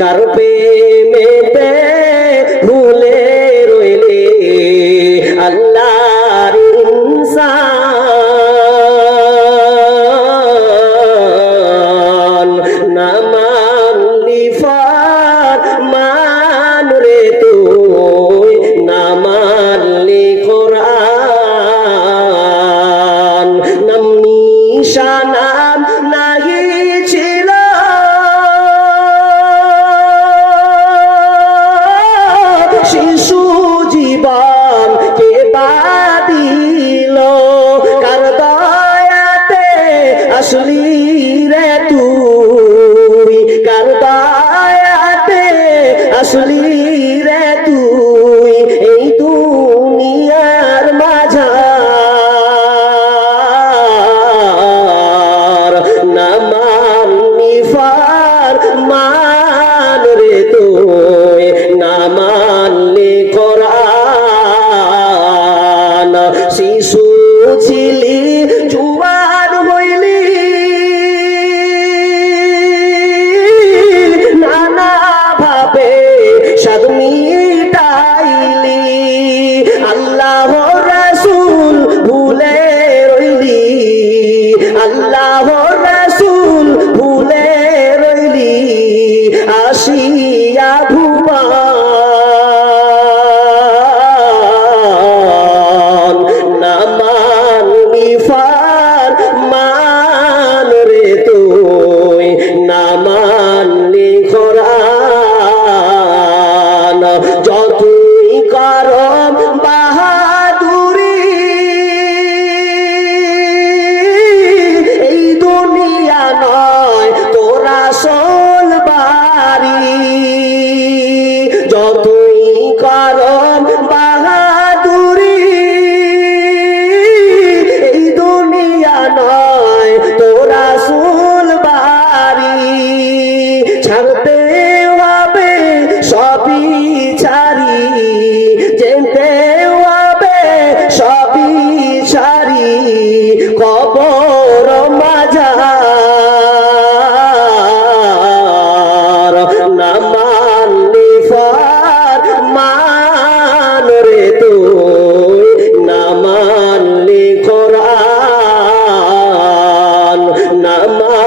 কারও পেয়ে আল্লাহ রাসুল ভুলে রইলি। আল্লাহ রাসুল ভুলে রইলি। আসিয়া ভুবা যতই কারও ছাড়তে হবে, সবই ছাড়ি। যেতে হবে, সবই ছাড়ি। কবর মাজার না মানলে ফার মান রে তুই না মানলে কোরআন না মান